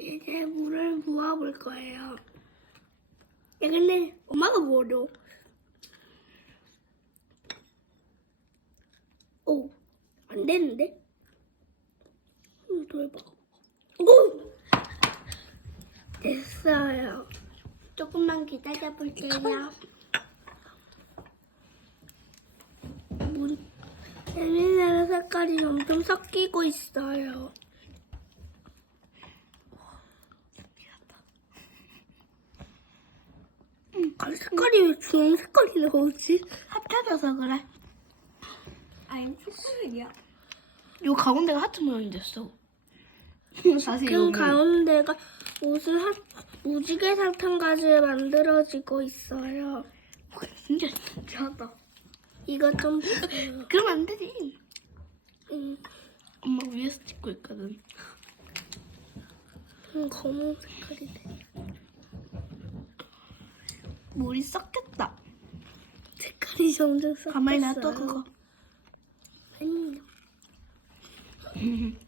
이제 물을 부어볼 거예요. 야, 근데 엄마가 부어줘. 오, 안 되는데? 해봐. 오! 됐어요. 조금만 기다려 볼게요. 물, 예민한 색깔이 점점 섞이고 있어요. 음, 갈 색깔이 왜 주황 색깔이 나오지? 합쳐져서 그래. 아니 초콜릿이야. 요 가운데가 하트 모양이 됐어. 사실 그 이거는 가운데가 옷을 하, 무지개 사탕까지 만들어지고 있어요. 진짜 신기하다. 이거 좀 보세요. 그러면 안 되지. 음, 엄마 위에서 찍고 있거든. 음, 검은 색깔이 돼. 물이 섞였다. 색깔이 점점 섞였어요. 가만히 놔둬 그거. 아니요.